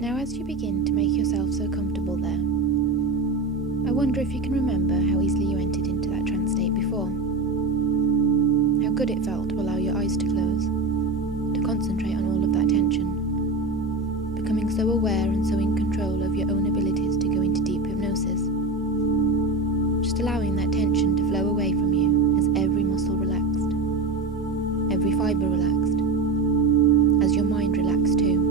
Now as you begin to make yourself so comfortable there, I wonder if you can remember how easily you entered into that trance state before. How good it felt to allow your eyes to close, to concentrate on all of that tension, becoming so aware and so in control of your own abilities to go into deep hypnosis. Just allowing that tension to flow away from you as every muscle relaxed, every fibre relaxed, as your mind relaxed too.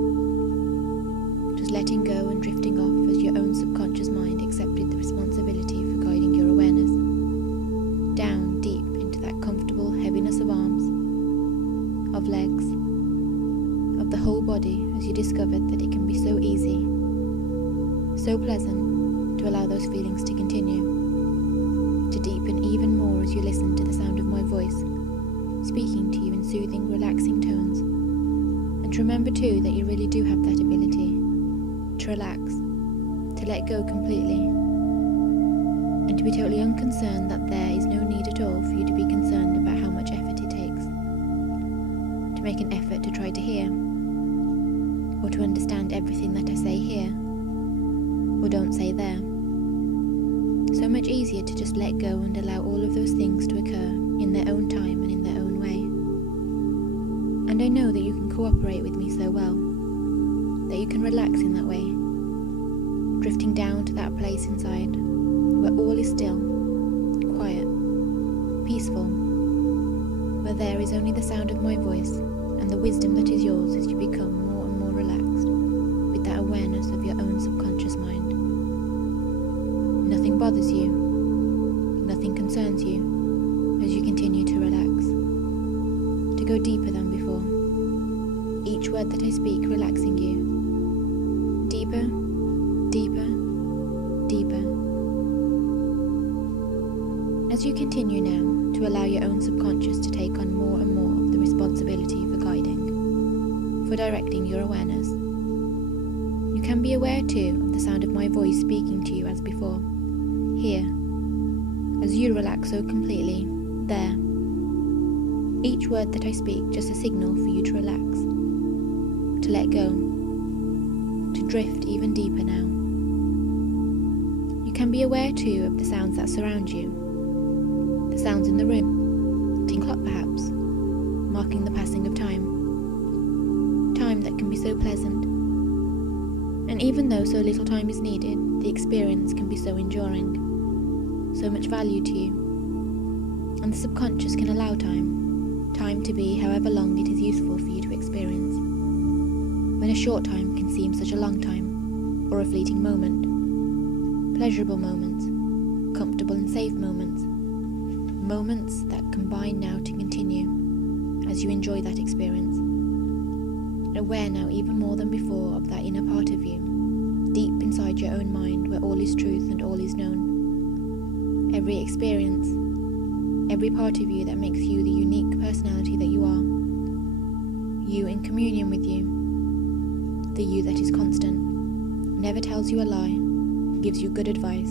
Just letting go and drifting off as your own subconscious mind accepted the responsibility for guiding your awareness down deep into that comfortable heaviness of arms, of legs, of the whole body, as you discovered that it can be so easy, so pleasant to allow those feelings to continue, to deepen even more as you listen to the sound of my voice, speaking to you in soothing, relaxing tones. And to remember too that you really do have that ability to relax, to let go completely, and to be totally unconcerned that there is no need at all for you to be concerned about how much effort it takes to make an effort to try to hear, or to understand everything that I say here, or don't say there. So much easier to just let go and allow all of those things to occur in their own time and in their own way. And I know that you can cooperate with me so well, that you can relax in that way, drifting down to that place inside where all is still, quiet, peaceful, where there is only the sound of my voice and the wisdom that is yours as you become more and more relaxed with that awareness of your own subconscious mind. Nothing bothers you, nothing concerns you as you continue to relax, to go deeper than before, each word that I speak relaxing you, deeper, deeper, deeper. As you continue now to allow your own subconscious to take on more and more of the responsibility for guiding, for directing your awareness, you can be aware too of the sound of my voice speaking to you as before, here, as you relax so completely, there. Each word that I speak just a signal for you to relax, to let go, to drift even deeper now. You can be aware too of the sounds that surround you, the sounds in the room, ticking clock perhaps, marking the passing of time, time that can be so pleasant. And even though so little time is needed, the experience can be so enduring, so much value to you. And the subconscious can allow time to be however long it is useful for you to experience. When a short time can seem such a long time, or a fleeting moment, pleasurable moments, comfortable and safe moments, moments that combine now to continue as you enjoy that experience. Aware now even more than before of that inner part of you, deep inside your own mind where all is truth and all is known. Every experience, every part of you that makes you the unique personality that you are. You in communion with you, the you that is constant, never tells you a lie, gives you good advice,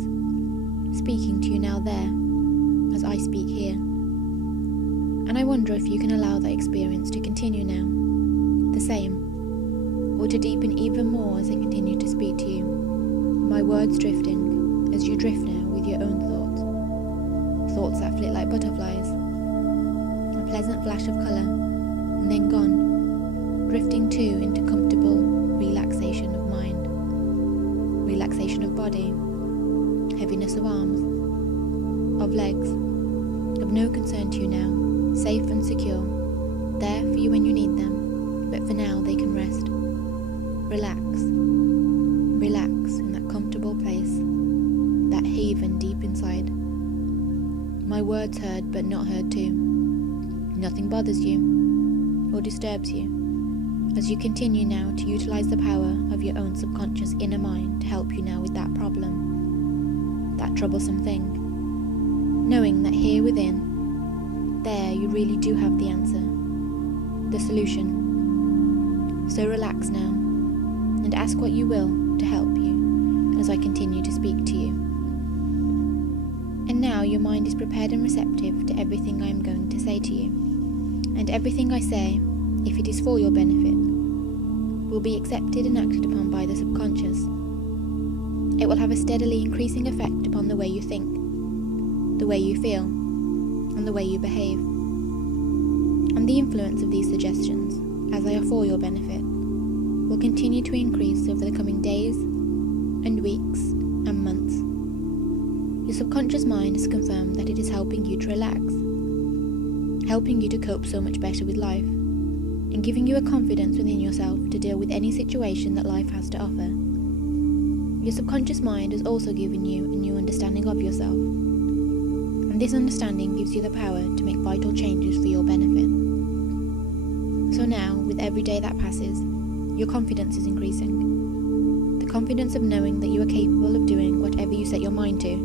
speaking to you now there, as I speak here. And I wonder if you can allow that experience to continue now, the same, or to deepen even more as I continue to speak to you, my words drifting as you drift now with your own thoughts that flit like butterflies, a pleasant flash of colour, and then gone, drifting too into comfortable relaxation of mind, relaxation of body, heaviness of arms, of legs, of no concern to you now, safe and secure, there for you when you need them, but for now they can rest. Relax, relax in that comfortable place, that haven deep inside. My words heard but not heard too. Nothing bothers you or disturbs you as you continue now to utilize the power of your own subconscious inner mind to help you now with that problem, that troublesome thing, knowing that here within, there you really do have the answer, the solution. So relax now and ask what you will to help you as I continue to speak to you. And now your mind is prepared and receptive to everything I am going to say to you. And everything I say, if it is for your benefit, will be accepted and acted upon by the subconscious. It will have a steadily increasing effect upon the way you think, the way you feel, and the way you behave. And the influence of these suggestions, as they are for your benefit, will continue to increase over the coming days and weeks and months. Your subconscious mind has confirmed that it is helping you to relax, helping you to cope so much better with life, and giving you a confidence within yourself to deal with any situation that life has to offer. Your subconscious mind has also given you a new understanding of yourself, and this understanding gives you the power to make vital changes for your benefit. So now, with every day that passes, your confidence is increasing. The confidence of knowing that you are capable of doing whatever you set your mind to,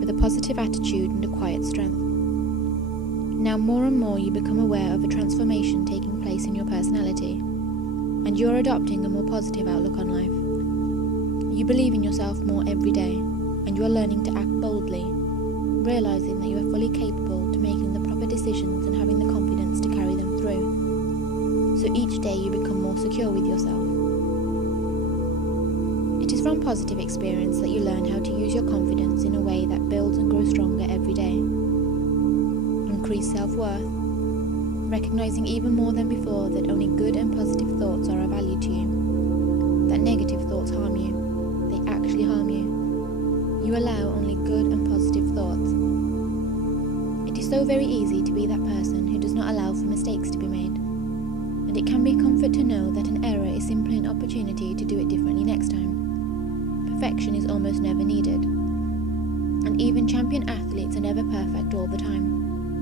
with a positive attitude and a quiet strength. Now more and more you become aware of a transformation taking place in your personality, and you are adopting a more positive outlook on life. You believe in yourself more every day, and you are learning to act boldly, realizing that you are fully capable to making the proper decisions and having the confidence to carry them through. So each day you become more secure with yourself. It is from positive experience that you learn how to use your confidence in a way that builds and grows stronger every day. Increase self-worth, recognizing even more than before that only good and positive thoughts are of value to you, that negative thoughts harm you, they actually harm you. You allow only good and positive thoughts. It is so very easy to be that person who does not allow for mistakes to be made, and it can be comfort to know that an error is simply an opportunity to do it differently next time. Perfection is almost never needed, and even champion athletes are never perfect all the time,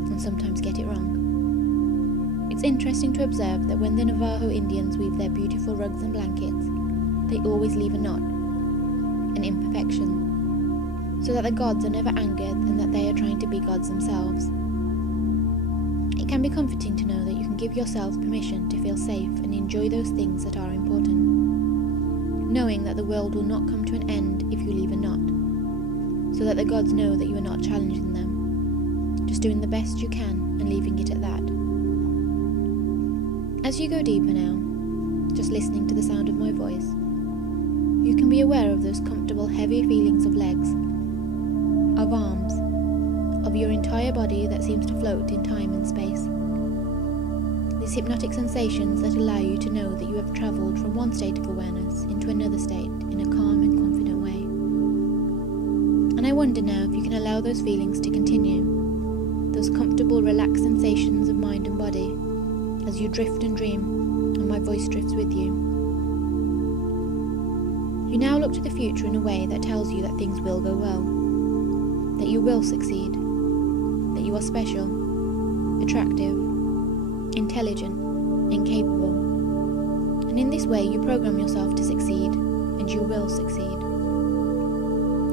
and sometimes get it wrong. It's interesting to observe that when the Navajo Indians weave their beautiful rugs and blankets, they always leave a knot, an imperfection, so that the gods are never angered and that they are trying to be gods themselves. It can be comforting to know that you can give yourself permission to feel safe and enjoy those things that are important, knowing that the world will not come to an end if you leave a knot, so that the gods know that you are not challenging them, just doing the best you can and leaving it at that. As you go deeper now, just listening to the sound of my voice, you can be aware of those comfortable heavy feelings of legs, of arms, of your entire body that seems to float in time and space. These hypnotic sensations that allow you to know that you have travelled from one state of awareness into another state in a calm and confident way. And I wonder now if you can allow those feelings to continue, those comfortable relaxed sensations of mind and body, as you drift and dream, and my voice drifts with you. You now look to the future in a way that tells you that things will go well, that you will succeed, that you are special, attractive, intelligent, and capable. And in this way you program yourself to succeed, and you will succeed.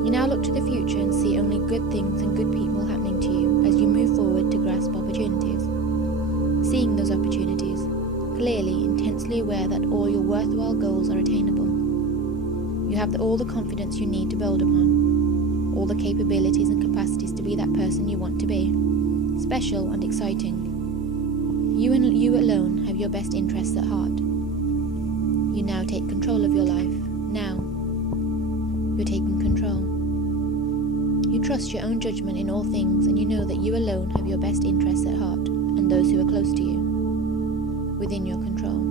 You now look to the future and see only good things and good people happening to you as you move forward to grasp opportunities. Seeing those opportunities, clearly, intensely aware that all your worthwhile goals are attainable. You have all the confidence you need to build upon, all the capabilities and capacities to be that person you want to be, special and exciting. You and you alone have your best interests at heart. You now take control of your life. Now, you're taking control. You trust your own judgment in all things, and you know that you alone have your best interests at heart, and those who are close to you, within your control.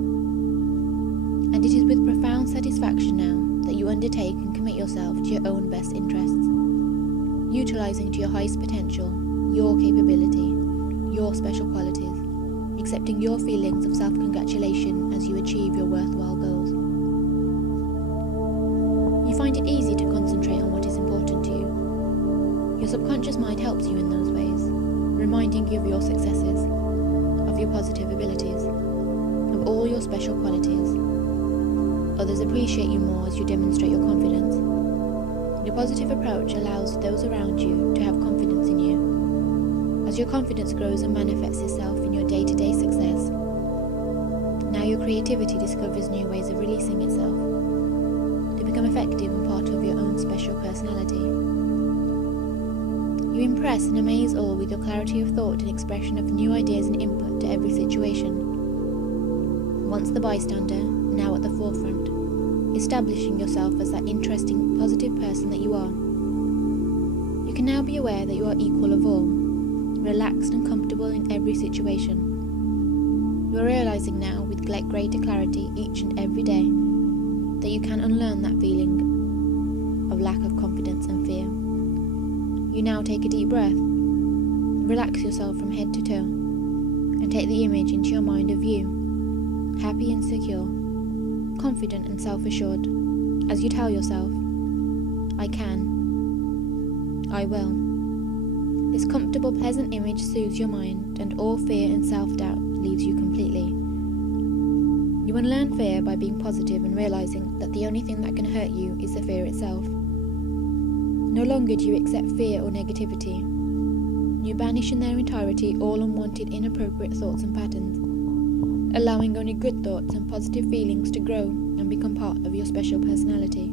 And it is with profound satisfaction now that you undertake and commit yourself to your own best interests, utilizing to your highest potential, your capability, your special qualities, accepting your feelings of self-congratulation as you achieve your worthwhile goals. You find it easy to concentrate on what is important to you. Your subconscious mind helps you in those ways, reminding you of your successes, of your positive abilities, of all your special qualities. Others appreciate you more as you demonstrate your confidence. Your positive approach allows those around you to have confidence in you. As your confidence grows and manifests itself in your day-to-day success, now your creativity discovers new ways of releasing itself, to become effective and part of your own special personality. You impress and amaze all with your clarity of thought and expression of new ideas and input to every situation. Once the bystander, now at the forefront, establishing yourself as that interesting, positive person that you are. You can now be aware that you are equal of all, relaxed and comfortable in every situation. You are realizing now with greater clarity each and every day that you can unlearn that feeling of lack of confidence and fear. You now take a deep breath, relax yourself from head to toe, and take the image into your mind of you, happy and secure, confident and self-assured, as you tell yourself, I can, I will. This comfortable, pleasant image soothes your mind, and all fear and self-doubt leaves you completely. You unlearn fear by being positive and realizing that the only thing that can hurt you is the fear itself. No longer do you accept fear or negativity. You banish in their entirety all unwanted, inappropriate thoughts and patterns, allowing only good thoughts and positive feelings to grow and become part of your special personality.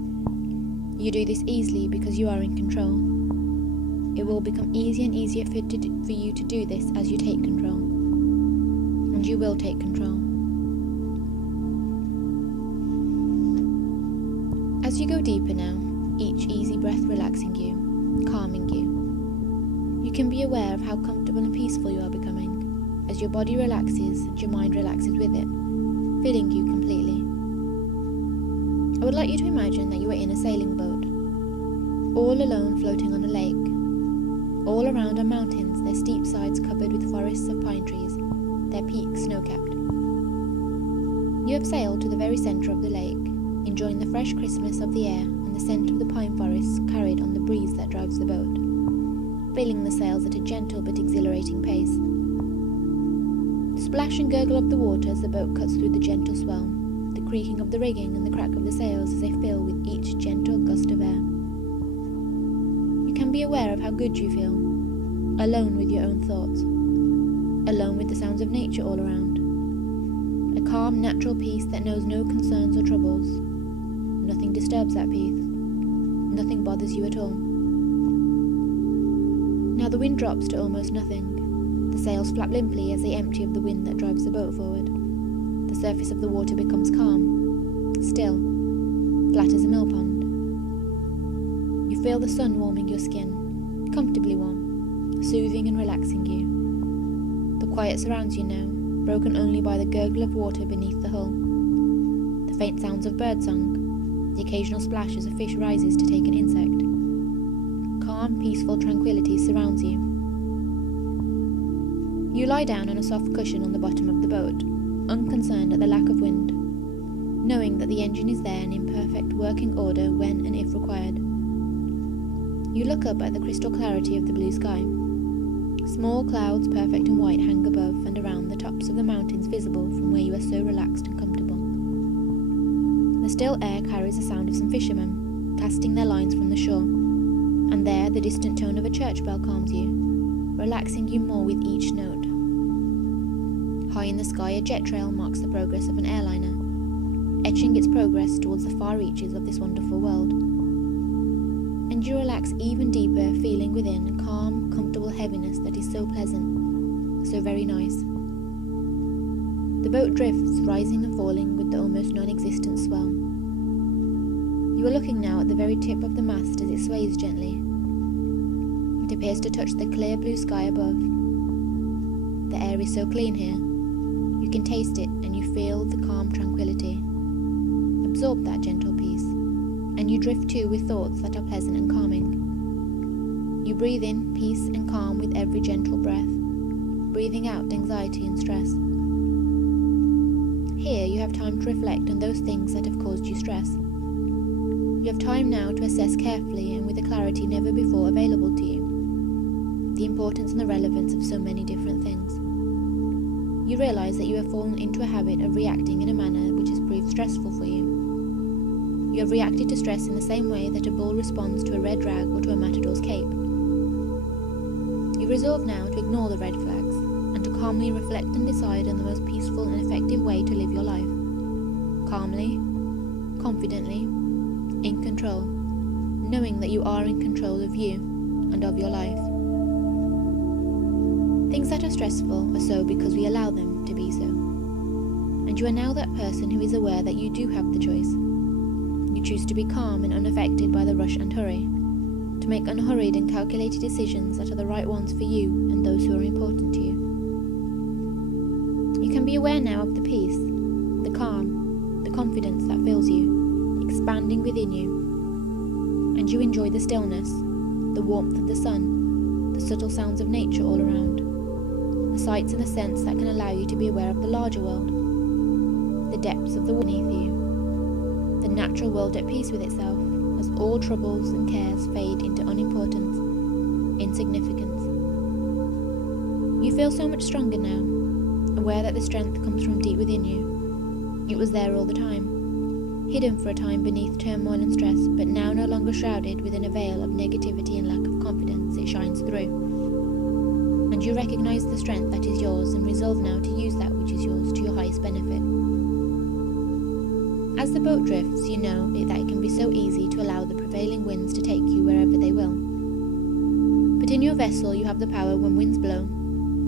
You do this easily because you are in control. It will become easier and easier for you to do this as you take control. And you will take control. As you go deeper now, each easy breath relaxing you, calming you, you can be aware of how comfortable and peaceful you are becoming as your body relaxes and your mind relaxes with it, filling you completely. I would like you to imagine that you are in a sailing boat, all alone floating on a lake. All around are mountains, their steep sides covered with forests of pine trees, their peaks snow-capped. You have sailed to the very centre of the lake, enjoying the fresh crispness of the air and the scent of the pine forests carried on the breeze that drives the boat, filling the sails at a gentle but exhilarating pace. The splash and gurgle of the water as the boat cuts through the gentle swell, the creaking of the rigging and the crack of the sails as they fill with each gentle gust of air. You can be aware of how good you feel, alone with your own thoughts, alone with the sounds of nature all around. A calm, natural peace that knows no concerns or troubles. Nothing disturbs that peace. Nothing bothers you at all. Now the wind drops to almost nothing. The sails flap limply as they empty of the wind that drives the boat forward. The surface of the water becomes calm, still, flat as a mill pond. You feel the sun warming your skin, comfortably warm, soothing and relaxing you. The quiet surrounds you now, broken only by the gurgle of water beneath the hull, the faint sounds of birdsong, the occasional splash as a fish rises to take an insect. Calm, peaceful tranquility surrounds you. You lie down on a soft cushion on the bottom of the boat, unconcerned at the lack of wind, knowing that the engine is there and in perfect working order when and if required. You look up at the crystal clarity of the blue sky. Small clouds, perfect and white, hang above and around the tops of the mountains visible from where you are so relaxed and comfortable. The still air carries the sound of some fishermen, casting their lines from the shore, and there the distant tone of a church bell calms you, relaxing you more with each note. High in the sky, a jet trail marks the progress of an airliner, etching its progress towards the far reaches of this wonderful world. And you relax even deeper, feeling within a calm, comfortable heaviness that is so pleasant, so very nice. The boat drifts, rising and falling with the almost non-existent swell. You are looking now at the very tip of the mast as it sways gently. It appears to touch the clear blue sky above. The air is so clean here. You can taste it and you feel the calm tranquility. Absorb that gentle peace, and you drift too with thoughts that are pleasant and calming. You breathe in peace and calm with every gentle breath, breathing out anxiety and stress. Here you have time to reflect on those things that have caused you stress. You have time now to assess carefully and with a clarity never before available to you the importance and the relevance of so many different things. You realize that you have fallen into a habit of reacting in a manner which has proved stressful for you. You have reacted to stress in the same way that a bull responds to a red rag or to a matador's cape. You resolve now to ignore the red flags and to calmly reflect and decide on the most peaceful and effective way to live your life. Calmly, confidently, in control, knowing that you are in control of you and of your life. Things that are stressful are so because we allow them to be so. and you are now that person who is aware that you do have the choice. You choose to be calm and unaffected by the rush and hurry, to make unhurried and calculated decisions that are the right ones for you and those who are important to you. You can be aware now of the peace, the calm, the confidence that fills you, expanding within you, and you enjoy the stillness, the warmth of the sun, the subtle sounds of nature all around, the sights and the scents that can allow you to be aware of the larger world, the depths of the water beneath you, the natural world at peace with itself, as all troubles and cares fade into unimportance, insignificance. You feel so much stronger now, aware that the strength comes from deep within you. It was there all the time, hidden for a time beneath turmoil and stress, but now no longer shrouded within a veil of negativity and lack of confidence. It shines through, and you recognize the strength that is yours and resolve now to use that which is yours to your highest benefit. As the boat drifts, you know that it can be so easy to allow the prevailing winds to take you wherever they will. But in your vessel you have the power, when winds blow,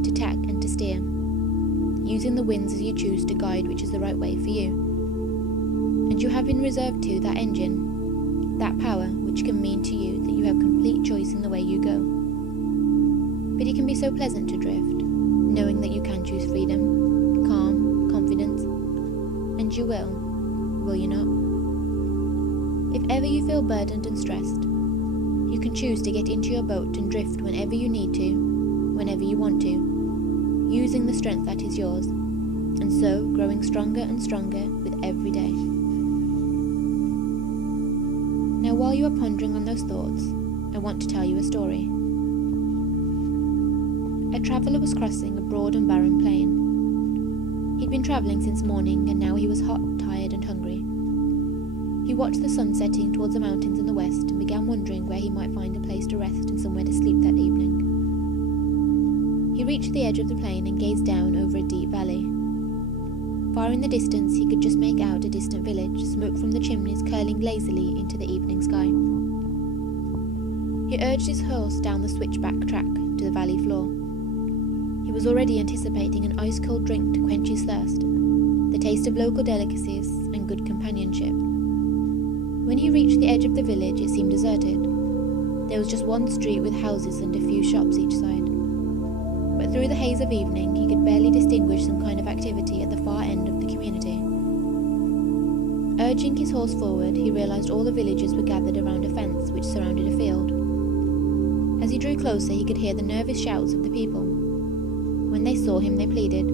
to tack and to steer, using the winds as you choose to guide which is the right way for you. And you have in reserve too that engine, that power which can mean to you that you have complete choice in the way you go. But it can be so pleasant to drift, knowing that you can choose freedom, calm, confidence, and you will you not? If ever you feel burdened and stressed, you can choose to get into your boat and drift whenever you need to, whenever you want to, using the strength that is yours, and so growing stronger and stronger with every day. Now, while you are pondering on those thoughts, I want to tell you a story. A traveller was crossing a broad and barren plain. He'd been travelling since morning, and now he was hot, tired and hungry. He watched the sun setting towards the mountains in the west and began wondering where he might find a place to rest and somewhere to sleep that evening. He reached the edge of the plain and gazed down over a deep valley. Far in the distance he could just make out a distant village, smoke from the chimneys curling lazily into the evening sky. He urged his horse down the switchback track to the valley floor. He was already anticipating an ice-cold drink to quench his thirst, the taste of local delicacies, and good companionship. When he reached the edge of the village, it seemed deserted. There was just one street with houses and a few shops each side. But through the haze of evening, he could barely distinguish some kind of activity at the far end of the community. Urging his horse forward, he realized all the villagers were gathered around a fence which surrounded a field. As he drew closer, he could hear the nervous shouts of the people. When they saw him, they pleaded,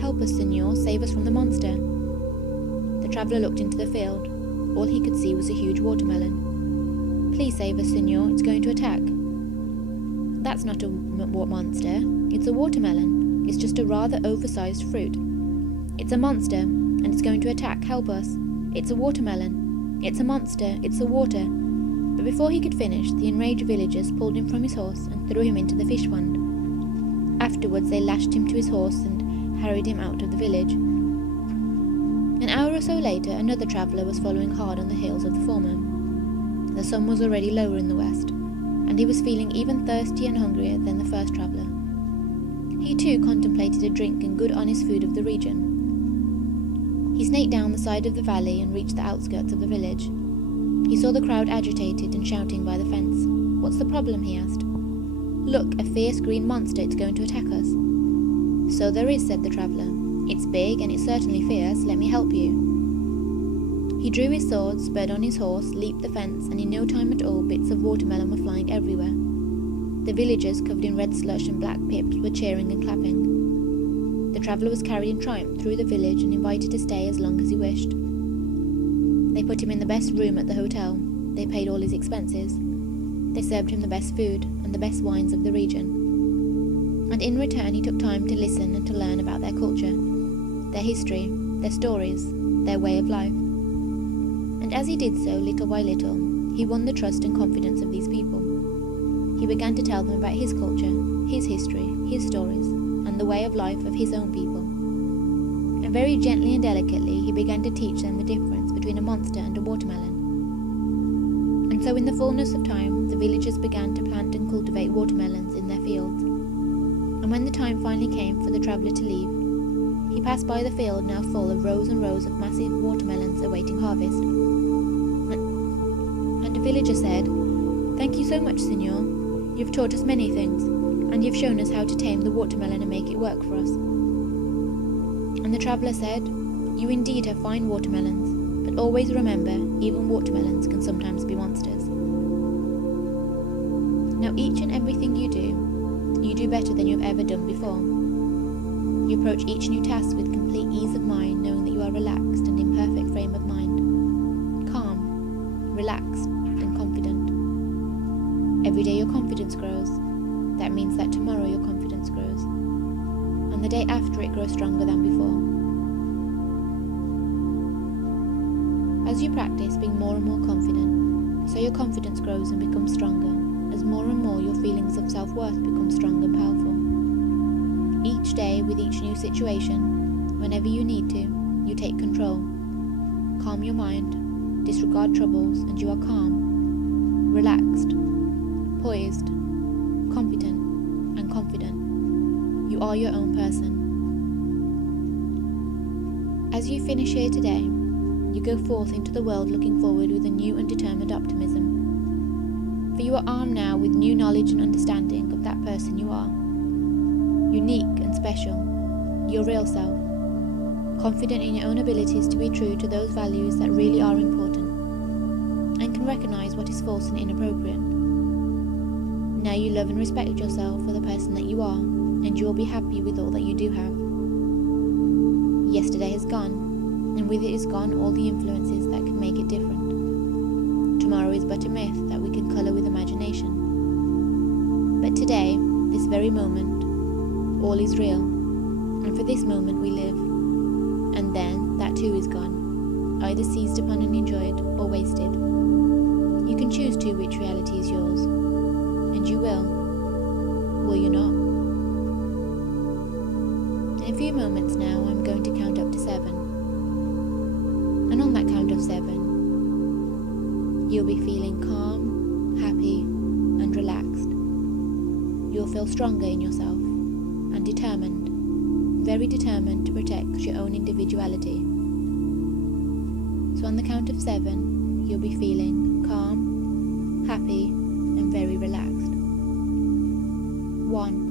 "Help us, Senor, save us from the monster." The traveller looked into the field. All he could see was a huge watermelon. "Please save us, Senor, it's going to attack." "That's not a monster, it's a watermelon. It's just a rather oversized fruit." "It's a monster, and it's going to attack, help us. It's a watermelon. It's a monster, it's a water." But before he could finish, the enraged villagers pulled him from his horse and threw him into the fish pond. Afterwards they lashed him to his horse and hurried him out of the village. An hour or so later, another traveller was following hard on the heels of the former. The sun was already lower in the west, and he was feeling even thirstier and hungrier than the first traveller. He too contemplated a drink and good honest food of the region. He snaked down the side of the valley and reached the outskirts of the village. He saw the crowd agitated and shouting by the fence. "What's the problem?" he asked. "Look, a fierce green monster, it's going to attack us." "So there is," said the traveller. "It's big and it's certainly fierce, let me help you." He drew his sword, spurred on his horse, leaped the fence, and in no time at all bits of watermelon were flying everywhere. The villagers, covered in red slush and black pips, were cheering and clapping. The traveller was carried in triumph through the village and invited to stay as long as he wished. They put him in the best room at the hotel. They paid all his expenses. They served him the best food and the best wines of the region. And in return he took time to listen and to learn about their culture, their history, their stories, their way of life. And as he did so, little by little, he won the trust and confidence of these people. He began to tell them about his culture, his history, his stories, and the way of life of his own people. And very gently and delicately he began to teach them the difference between a monster and a watermelon. And so in the fullness of time, the villagers began to plant and cultivate watermelons in their fields. And when the time finally came for the traveller to leave, he pass by the field now full of rows and rows of massive watermelons awaiting harvest. And a villager said, "Thank you so much, Signor. You've taught us many things, and you've shown us how to tame the watermelon and make it work for us." And the traveller said, "You indeed have fine watermelons, but always remember, even watermelons can sometimes be monsters." Now each and everything you do better than you've ever done before. You approach each new task with complete ease of mind, knowing that you are relaxed and in perfect frame of mind, calm, relaxed, and confident. Every day your confidence grows. That means that tomorrow your confidence grows, and the day after it grows stronger than before. As you practice being more and more confident, so your confidence grows and becomes stronger, as more and more your feelings of self-worth become strong and powerful. Each day, with each new situation, whenever you need to, you take control. Calm your mind, disregard troubles, and you are calm, relaxed, poised, competent, and confident. You are your own person. As you finish here today, you go forth into the world looking forward with a new and determined optimism. For you are armed now with new knowledge and understanding of that person you are. Unique and special, your real self. Confident in your own abilities to be true to those values that really are important, and can recognize what is false and inappropriate. Now you love and respect yourself for the person that you are, and you will be happy with all that you do have. Yesterday has gone, and with it is gone all the influences that could make it different. Tomorrow is but a myth that we can colour with imagination. But today, this very moment, all is real, and for this moment we live. And then, that too is gone, either seized upon and enjoyed, or wasted. You can choose to which reality is yours, and you will you not? In a few moments now, I'm going to count up to 7. And on that count of 7, you'll be feeling calm, happy, and relaxed. You'll feel stronger in yourself, and determined, very determined to protect your own individuality. So on the count of 7, you'll be feeling calm, happy, and very relaxed. 1,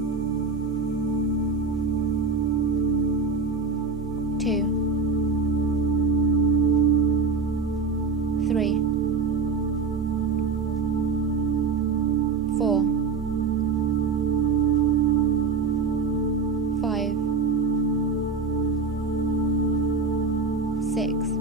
2, 3, 4, 5, 6,